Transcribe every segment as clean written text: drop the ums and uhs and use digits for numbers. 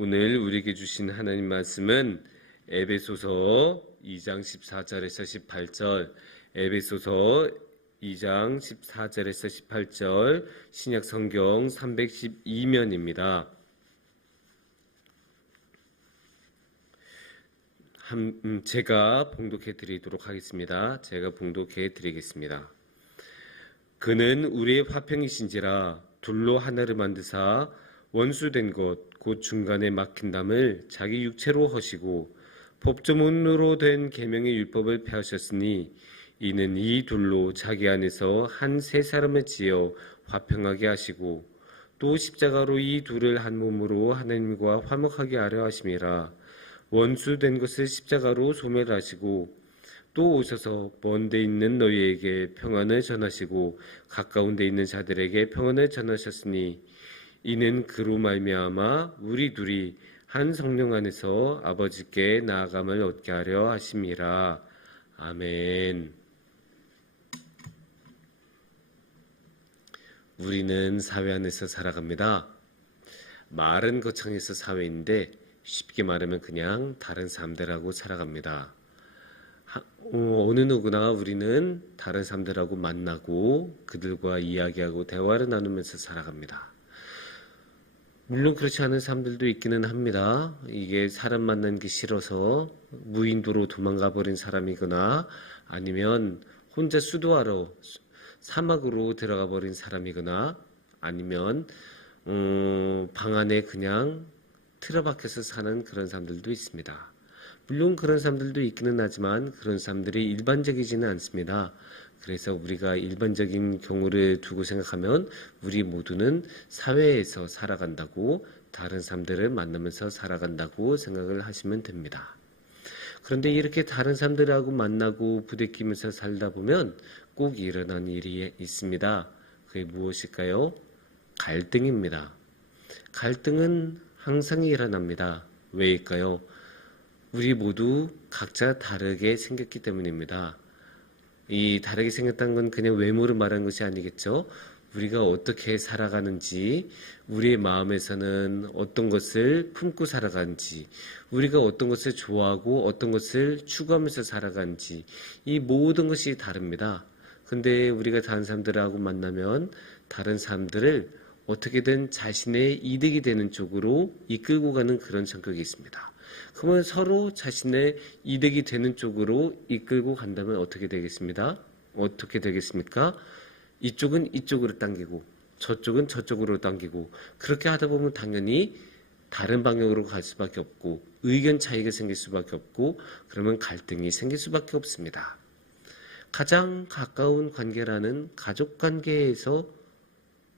오늘 우리에게 주신 하나님 말씀은 에베소서 2장 14절에서 18절, 에베소서 2장 14절에서 18절, 신약 성경 312면입니다. 제가 봉독해 드리도록 하겠습니다. 제가 봉독해 드리겠습니다. 그는 우리의 화평이신지라 둘로 하나를 만드사 원수된 것 곧 중간에 막힌 담을 자기 육체로 허시고 법조문으로 된 계명의 율법을 폐하셨으니 이는 이 둘로 자기 안에서 한 세 사람을 지어 화평하게 하시고 또 십자가로 이 둘을 한 몸으로 하나님과 화목하게 하려 하심이라. 원수된 것을 십자가로 소멸하시고 또 오셔서 먼 데 있는 너희에게 평안을 전하시고 가까운 데 있는 자들에게 평안을 전하셨으니 이는 그로 말미암아 우리 둘이 한 성령 안에서 아버지께 나아감을 얻게 하려 하심이라. 아멘. 우리는 사회 안에서 살아갑니다. 말은 거창해서 사회인데 쉽게 말하면 그냥 다른 사람들하고 살아갑니다. 어느 누구나 우리는 다른 사람들하고 만나고 그들과 이야기하고 대화를 나누면서 살아갑니다. 물론 그렇지 않은 사람들도 있기는 합니다. 이게 사람 만나는 게 싫어서 무인도로 도망가 버린 사람이거나 아니면 혼자 수도하러 사막으로 들어가 버린 사람이거나 아니면 방 안에 그냥 틀어박혀서 사는 그런 사람들도 있습니다. 물론 그런 사람들도 있기는 하지만 그런 사람들이 일반적이지는 않습니다. 그래서 우리가 일반적인 경우를 두고 생각하면 우리 모두는 사회에서 살아간다고, 다른 사람들을 만나면서 살아간다고 생각을 하시면 됩니다. 그런데 이렇게 다른 사람들하고 만나고 부대끼면서 살다 보면 꼭 일어난 일이 있습니다. 그게 무엇일까요? 갈등입니다. 갈등은 항상 일어납니다. 왜일까요? 우리 모두 각자 다르게 생겼기 때문입니다. 이 다르게 생겼다는 건 그냥 외모를 말하는 것이 아니겠죠. 우리가 어떻게 살아가는지, 우리의 마음에서는 어떤 것을 품고 살아가는지, 우리가 어떤 것을 좋아하고 어떤 것을 추구하면서 살아가는지, 이 모든 것이 다릅니다. 근데 우리가 다른 사람들하고 만나면 다른 사람들을 어떻게든 자신의 이득이 되는 쪽으로 이끌고 가는 그런 성격이 있습니다. 그러면 서로 자신의 이득이 되는 쪽으로 이끌고 간다면 어떻게 되겠습니다? 어떻게 되겠습니까? 이쪽은 이쪽으로 당기고 저쪽은 저쪽으로 당기고 그렇게 하다 보면 당연히 다른 방향으로 갈 수밖에 없고 의견 차이가 생길 수밖에 없고 그러면 갈등이 생길 수밖에 없습니다. 가장 가까운 관계라는 가족 관계에서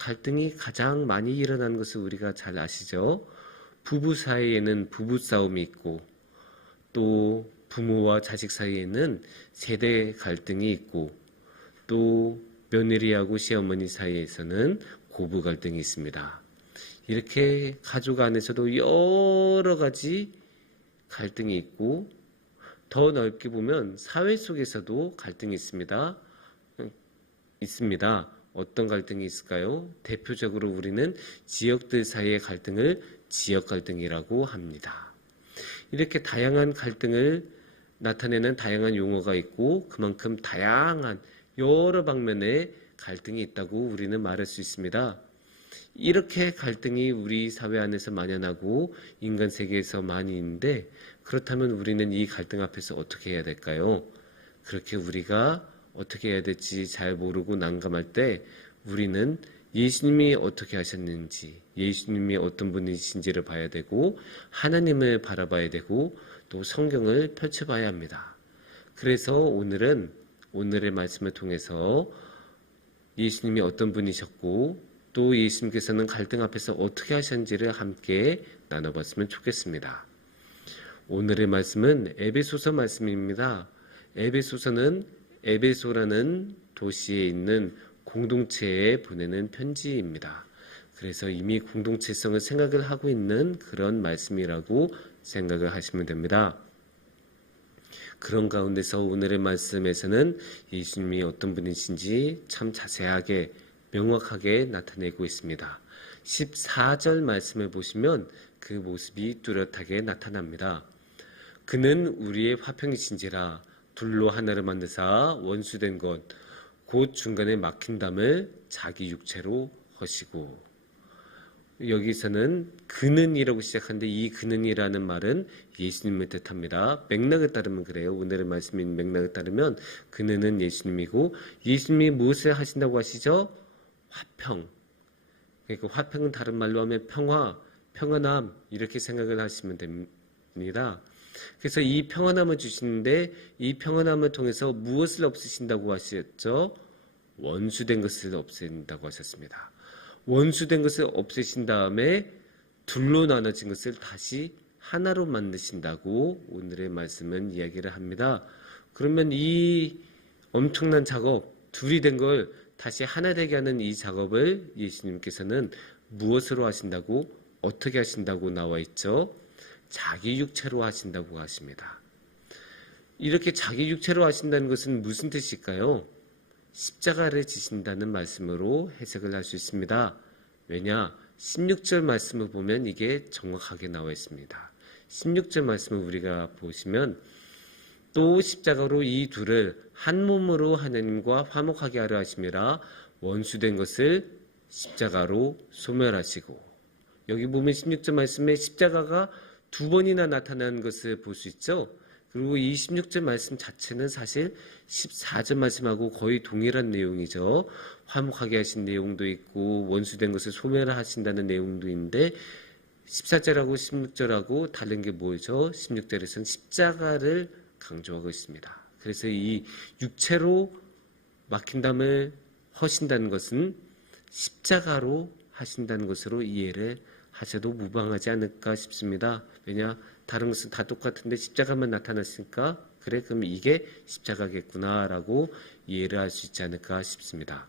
갈등이 가장 많이 일어나는 것을 우리가 잘 아시죠? 부부 사이에는 부부싸움이 있고 또 부모와 자식 사이에는 세대 갈등이 있고 또 며느리하고 시어머니 사이에서는 고부 갈등이 있습니다. 이렇게 가족 안에서도 여러 가지 갈등이 있고 더 넓게 보면 사회 속에서도 갈등이 있습니다. 어떤 갈등이 있을까요? 대표적으로 우리는 지역들 사이의 갈등을 지역 갈등이라고 합니다. 이렇게 다양한 갈등을 나타내는 다양한 용어가 있고 그만큼 다양한 여러 방면의 갈등이 있다고 우리는 말할 수 있습니다. 이렇게 갈등이 우리 사회 안에서 만연하고 인간 세계에서 많이 있는데 그렇다면 우리는 이 갈등 앞에서 어떻게 해야 될까요? 그렇게 우리가 어떻게 해야 될지 잘 모르고 난감할 때 우리는 예수님이 어떻게 하셨는지, 예수님이 어떤 분이신지를 봐야 되고 하나님을 바라봐야 되고 또 성경을 펼쳐봐야 합니다. 그래서 오늘은 오늘의 말씀을 통해서 예수님이 어떤 분이셨고 또 예수님께서는 갈등 앞에서 어떻게 하셨는지를 함께 나눠봤으면 좋겠습니다. 오늘의 말씀은 에베소서 말씀입니다. 에베소서는 에베소라는 도시에 있는 공동체에 보내는 편지입니다. 그래서 이미 공동체성을 생각을 하고 있는 그런 말씀이라고 생각을 하시면 됩니다. 그런 가운데서 오늘의 말씀에서는 예수님이 어떤 분이신지 참 자세하게 명확하게 나타내고 있습니다. 14절 말씀을 보시면 그 모습이 뚜렷하게 나타납니다. 그는 우리의 화평이신지라 둘로 하나를 만드사 원수된 것 곧 중간에 막힌 담을 자기 육체로 허시고. 여기서는 그는이라고 시작하는데 이 그는이라는 말은 예수님을 뜻합니다. 맥락에 따르면 그래요. 오늘의 말씀인 맥락에 따르면 그는은 예수님이고, 예수님이 무엇을 하신다고 하시죠? 화평. 그러니까 화평은 다른 말로 하면 평화, 평안함 이렇게 생각을 하시면 됩니다. 그래서 이 평안함을 주시는데 이 평안함을 통해서 무엇을 없애신다고 하셨죠? 원수된 것을 없앤다고 하셨습니다. 원수된 것을 없애신 다음에 둘로 나눠진 것을 다시 하나로 만드신다고 오늘의 말씀은 이야기를 합니다. 그러면 이 엄청난 작업, 둘이 된 걸 다시 하나 되게 하는 이 작업을 예수님께서는 무엇으로 하신다고, 어떻게 하신다고 나와 있죠? 자기 육체로 하신다고 하십니다. 이렇게 자기 육체로 하신다는 것은 무슨 뜻일까요? 십자가를 지신다는 말씀으로 해석을 할 수 있습니다. 왜냐? 16절 말씀을 보면 이게 정확하게 나와 있습니다. 16절 말씀을 우리가 보시면 또 십자가로 이 둘을 한 몸으로 하나님과 화목하게 하려 하심이라 원수된 것을 십자가로 소멸하시고. 여기 보면 16절 말씀에 십자가가 두 번이나 나타나는 것을 볼 수 있죠. 그리고 이 16절 말씀 자체는 사실 14절 말씀하고 거의 동일한 내용이죠. 화목하게 하신 내용도 있고 원수된 것을 소멸하신다는 내용도 있는데 14절하고 16절하고 다른 게 뭐죠? 16절에서는 십자가를 강조하고 있습니다. 그래서 이 육체로 막힌 담을 허신다는 것은 십자가로 하신다는 것으로 이해를 하셔도 무방하지 않을까 싶습니다. 왜냐? 다른 것은 다 똑같은데 십자가만 나타났으니까 그래 그럼 이게 십자가겠구나라고 이해를 할 수 있지 않을까 싶습니다.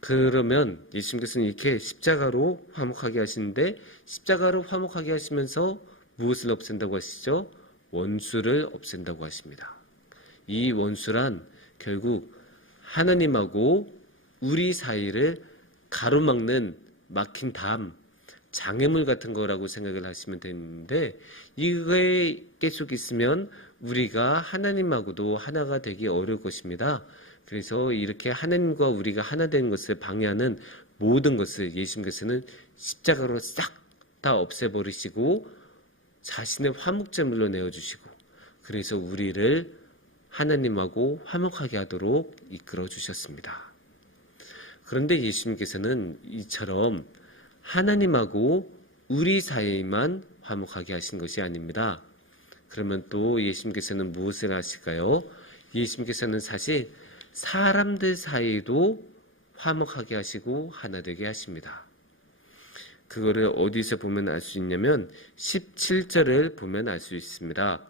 그러면 예수님께서는 이렇게 십자가로 화목하게 하시는데 십자가로 화목하게 하시면서 무엇을 없앤다고 하시죠? 원수를 없앤다고 하십니다. 이 원수란 결국 하나님하고 우리 사이를 가로막는 막힌 담, 장애물 같은 거라고 생각을 하시면 되는데 이거에 계속 있으면 우리가 하나님하고도 하나가 되기 어려울 것입니다. 그래서 이렇게 하나님과 우리가 하나 되는 것을 방해하는 모든 것을 예수님께서는 십자가로 싹 다 없애버리시고 자신의 화목제물로 내어주시고 그래서 우리를 하나님하고 화목하게 하도록 이끌어 주셨습니다. 그런데 예수님께서는 이처럼 하나님하고 우리 사이에만 화목하게 하신 것이 아닙니다. 그러면 또 예수님께서는 무엇을 하실까요? 예수님께서는 사실 사람들 사이에도 화목하게 하시고 하나 되게 하십니다. 그거를 어디서 보면 알 수 있냐면 17절을 보면 알 수 있습니다.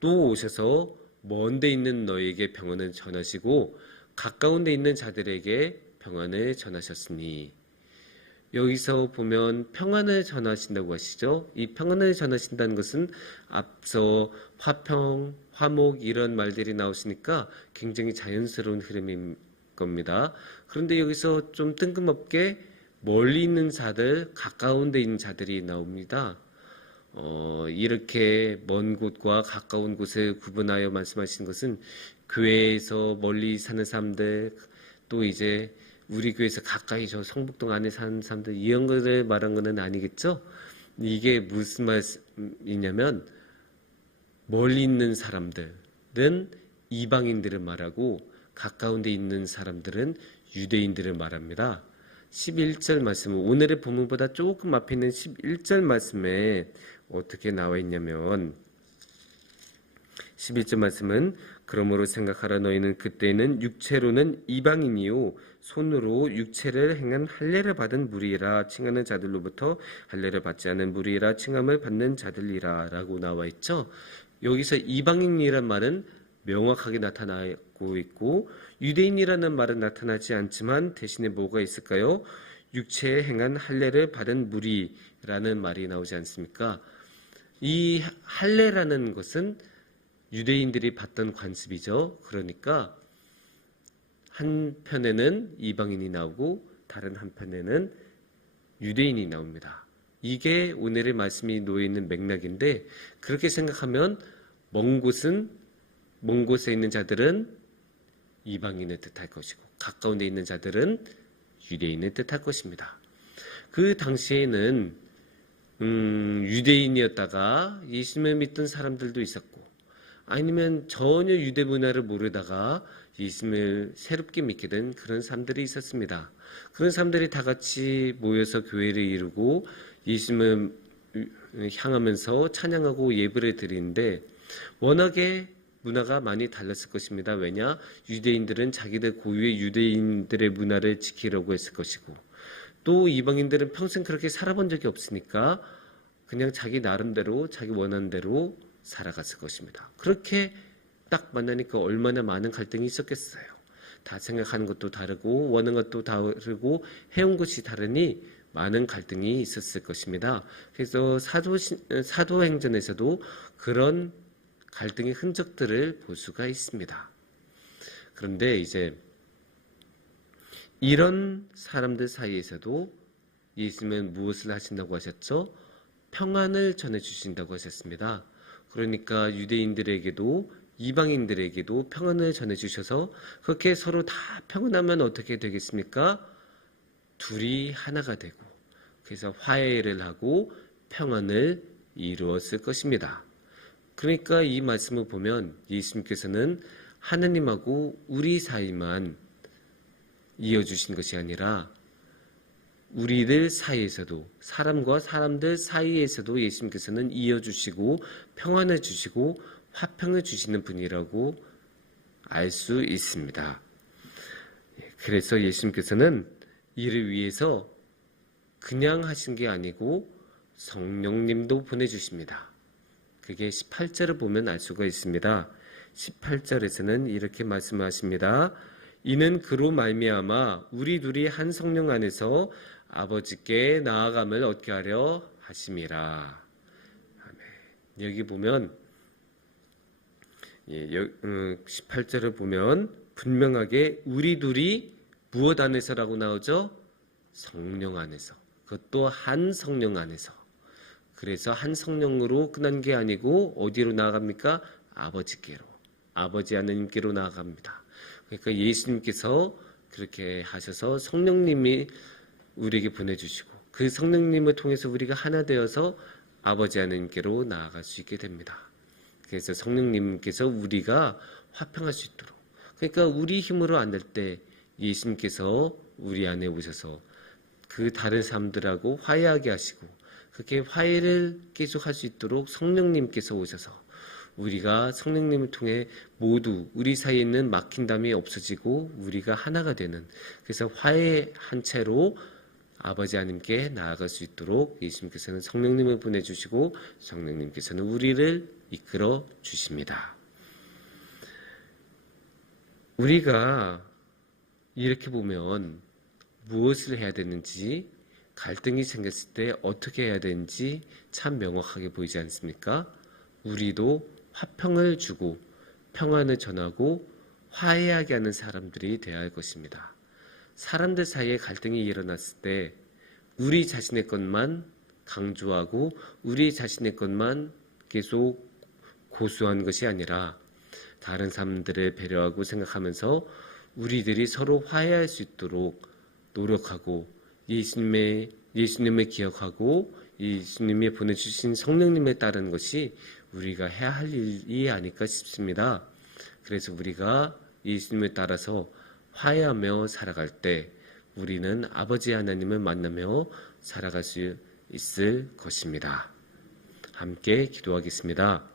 또 오셔서 먼 데 있는 너희에게 평안을 전하시고 가까운 데 있는 자들에게 평안을 전하셨으니. 여기서 보면 평안을 전하신다고 하시죠. 이 평안을 전하신다는 것은 앞서 화평, 화목 이런 말들이 나오시니까 굉장히 자연스러운 흐름인 겁니다. 그런데 여기서 좀 뜬금없게 멀리 있는 자들, 가까운 데 있는 자들이 나옵니다. 이렇게 먼 곳과 가까운 곳을 구분하여 말씀하신 것은 교회에서 멀리 사는 사람들, 또 이제 우리 교회에서 가까이 저 성북동 안에 사는 사람들 이런 것을 말한 것은 아니겠죠? 이게 무슨 말이냐면 멀리 있는 사람들은 이방인들을 말하고 가까운 데 있는 사람들은 유대인들을 말합니다. 11절 말씀은 오늘의 본문보다 조금 앞에 있는 11절 말씀에 어떻게 나와 있냐면 11절 말씀은 그러므로 생각하라 너희는 그때는 육체로는 이방인이요 손으로 육체를 행한 할례를 받은 무리라 칭하는 자들로부터 할례를 받지 않은 무리라 칭함을 받는 자들이라 라고 나와 있죠. 여기서 이방인이란 말은 명확하게 나타나고 있고 유대인이라는 말은 나타나지 않지만 대신에 뭐가 있을까요? 육체에 행한 할례를 받은 무리라는 말이 나오지 않습니까? 이 할례라는 것은 유대인들이 받던 관습이죠. 그러니까 한편에는 이방인이 나오고 다른 한편에는 유대인이 나옵니다. 이게 오늘의 말씀이 놓여 있는 맥락인데, 그렇게 생각하면 먼 곳에 있는 자들은 이방인을 뜻할 것이고 가까운 데 있는 자들은 유대인을 뜻할 것입니다. 그 당시에는 유대인이었다가 예수님을 믿던 사람들도 있었고, 아니면 전혀 유대 문화를 모르다가 예수님을 새롭게 믿게 된 그런 사람들이 있었습니다. 그런 사람들이 다 같이 모여서 교회를 이루고 예수님을 향하면서 찬양하고 예배를 드리는데, 워낙에 문화가 많이 달랐을 것입니다. 왜냐? 유대인들은 자기들 고유의 유대인들의 문화를 지키려고 했을 것이고, 또 이방인들은 평생 그렇게 살아본 적이 없으니까 그냥 자기 나름대로 자기 원하는 대로 살아갔을 것입니다. 그렇게 딱 만나니까 얼마나 많은 갈등이 있었겠어요. 다 생각하는 것도 다르고 원하는 것도 다르고 해온 것이 다르니 많은 갈등이 있었을 것입니다. 그래서 사도행전에서도 그런 갈등의 흔적들을 볼 수가 있습니다. 그런데 이제 이런 사람들 사이에서도 예수님은 무엇을 하신다고 하셨죠? 평안을 전해주신다고 하셨습니다. 그러니까 유대인들에게도 이방인들에게도 평안을 전해주셔서 그렇게 서로 다 평안하면 어떻게 되겠습니까? 둘이 하나가 되고, 그래서 화해를 하고 평안을 이루었을 것입니다. 그러니까 이 말씀을 보면 예수님께서는 하나님하고 우리 사이만 이어주신 것이 아니라 우리들 사이에서도, 사람과 사람들 사이에서도 예수님께서는 이어주시고 평안을 주시고 화평을 주시는 분이라고 알 수 있습니다. 그래서 예수님께서는 이를 위해서 그냥 하신 게 아니고 성령님도 보내주십니다. 그게 18절을 보면 알 수가 있습니다. 18절에서는 이렇게 말씀하십니다. 이는 그로 말미암아 우리 둘이 한 성령 안에서 아버지께 나아감을 얻게 하려 하심이라. 아멘. 여기 보면 18절을 보면 분명하게 우리 둘이 무엇 안에서라고 나오죠? 성령 안에서. 그것도 한 성령 안에서. 그래서 한 성령으로 끝난 게 아니고 어디로 나아갑니까? 아버지께로. 아버지 하나님께로 나아갑니다. 그러니까 예수님께서 그렇게 하셔서 성령님이 우리에게 보내주시고 그 성령님을 통해서 우리가 하나 되어서 아버지 하나님께로 나아갈 수 있게 됩니다. 그래서 성령님께서 우리가 화평할 수 있도록, 그러니까 우리 힘으로 안 될 때 예수님께서 우리 안에 오셔서 그 다른 사람들하고 화해하게 하시고, 그렇게 화해를 계속 할 수 있도록 성령님께서 오셔서 우리가 성령님을 통해 모두 우리 사이에 있는 막힌 담이 없어지고 우리가 하나가 되는, 그래서 화해한 채로 아버지 하나님께 나아갈 수 있도록 예수님께서는 성령님을 보내주시고 성령님께서는 우리를 이끌어 주십니다. 우리가 이렇게 보면 무엇을 해야 되는지, 갈등이 생겼을 때 어떻게 해야 되는지 참 명확하게 보이지 않습니까? 우리도 화평을 주고 평안을 전하고 화해하게 하는 사람들이 되어야 할 것입니다. 사람들 사이에 갈등이 일어났을 때 우리 자신의 것만 강조하고 우리 자신의 것만 계속 고수한 것이 아니라 다른 사람들을 배려하고 생각하면서 우리들이 서로 화해할 수 있도록 노력하고 예수님을 기억하고 예수님이 보내주신 성령님을 따르는 것이 우리가 해야 할 일이 아닐까 싶습니다. 그래서 우리가 예수님을 따라서 화해하며 살아갈 때 우리는 아버지 하나님을 만나며 살아갈 수 있을 것입니다. 함께 기도하겠습니다.